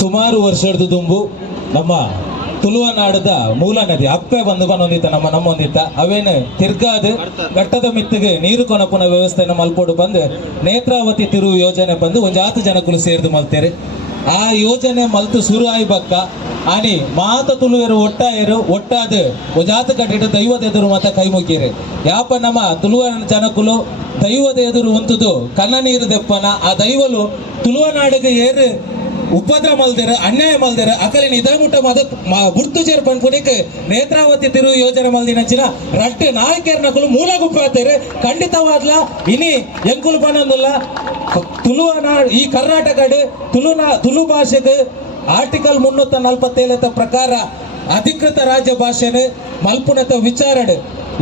ಸುಮಾರು ವರ್ಷದ ದುಂಬು ನಮ್ಮ ತುಳುವನಾಡದ ಮೂಲ ನದಿ ಅಪ್ಪೆ ಬಂದು ಬಂದೊಂದಿತ್ತ ನಮ್ಮ ಹೊಂದಿತ್ತ ಅವೇನು ತಿರ್ಗಾದ ಘಟ್ಟದ ಮಿತ್ತಿಗೆ ನೀರು ಕೊನಪುನ ವ್ಯವಸ್ಥೆನ ಮಲ್ಪೋಡು ಬಂದು ನೇತ್ರಾವತಿ ತಿರುವು ಯೋಜನೆ ಬಂದು ಒಂದು 10 ಜನಕ್ಕೂ ಸೇರಿದು ಮಲ್ತೇರಿ ಆ ಯೋಜನೆ ಮಲ್ತು ಶುರು ಆಯ್ ಬಕ್ಕ ಆನಿ ಮಾತ ತುಳುವೆರು ಒಟ್ಟಾದ ಒಂಜಾತ ಕಟ್ಟಿಟ್ಟು ದೈವದ ಎದುರು ಮಾತ ಕೈ ಮುಗ್ಗಿರಿ ಯಾಪ ನಮ್ಮ ತುಳುವ ಜನಕ್ಕುಲು ದೈವದ ಎದುರು ಹೊಂತದು ಕನ್ನ ನೀರು ದೆಪ್ಪನ ಆ ದೈವಲು ತುಳುವನಾಡಿಗೆ ಏರು ಉಪದ್ರ ಮಲ್ದಿರ ಅನ್ಯಾಯ ಮಲ್ದಿರ ಅಕಲಿನ ಇದಮುಟ್ಟ ಮದ ಗುರ್ತು ಸೇರ್ಪಣ್ ಪುಣಿಕ್ ನೇತ್ರಾವತಿ ತಿರು ಯೋಜನೆ ಮಲ್ದಿನಂಚಿನ ರಟ್ಟು ನಾಯಕರ್ನಕುಲು ಮೂಲ ಗುಪ್ಪಾತೇರು ಖಂಡಿತವಾದ್ಲ ಇನಿ ಎಂಕುಲು ಬನ್ನೊಂದುಲ್ಲ ತುಳುವನಾಡು ಈ ಕರ್ನಾಟಕಡ್ ತುಳು ಭಾಷೆಗೆ ಆರ್ಟಿಕಲ್ 347 ಪ್ರಕಾರ ಅಧಿಕೃತ ರಾಜ್ಯ ಭಾಷೆನ ಮಲ್ಪುನತ ವಿಚಾರಡ್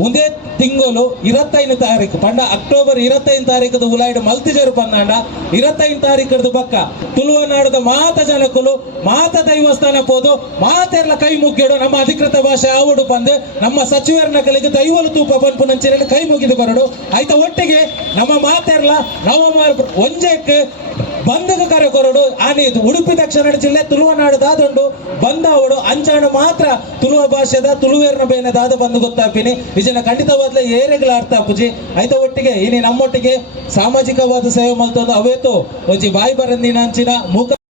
ಒಂದೇ ತಿಂಗಳು 25 ತಾರೀಕು ಪಂಡ ಅಕ್ಟೋಬರ್ 25 ತಾರೀಕದ ಉಲಾಯ್ಡ್ ಮಲ್ತಿಜರು ಪನ್ನಾಂಡ 25 ತಾರೀಕದ ಬಕ್ಕ ತುಳುವನಾಡದ ಮಾತ ಜನಕುಲು ಮಾತ ದೈವಸ್ಥಾನ ಪೋದು ಮಾತೆರ್ಲ ಕೈ ಮುಗ್ಗಿಡು ನಮ್ಮ ಅಧಿಕೃತ ಭಾಷೆ ಆವಡು ಬಂದು ನಮ್ಮ ಸಚಿವರನಗಳಿಗೆ ದೈವಲು ತೂಪ ಪನ್ಪುನಂಚಿನ ಕೈ ಮುಗಿದು ಬರಡು ಆಯ್ತಾ ಒಟ್ಟಿಗೆ ನಮ್ಮ ಮಾತೆರ್ಲ ನವಂಬರ್ 1ಕ್ಕೆ ಬಂದಗ ಕರೆ ಕೊರಡು ಆನೆ ಉಡುಪಿ ದಕ್ಷಿಣ ಜಿಲ್ಲೆ ತುಳುವನಾಡು ದಾದಂಡು ಬಂದವಡು ಅಂಚಾಣ ಮಾತ್ರ ತುಳುವ ಭಾಷೆದ ತುಳುವೇರ್ನ ಬೇನೆದಾದ ಬಂದು ಗೊತ್ತಾಪಿನಿ ವಿಜಯನ ಖಂಡಿತವಾದ್ಲೆ ಏರೆಗಳ ಅರ್ಥ ಅಪ್ಪುಜಿ ಆಯ್ತಾ ಒಟ್ಟಿಗೆ ಇನಿ ನಮ್ಮೊಟ್ಟಿಗೆ ಸಾಮಾಜಿಕವಾದ ಸೇವೆ ಮಲ್ತೋದು ಅವೇತು ಒಂಜಿ ಬಾಯಿ ಬರಂದಿನ ಅಂಚಿನ ಮೂಕ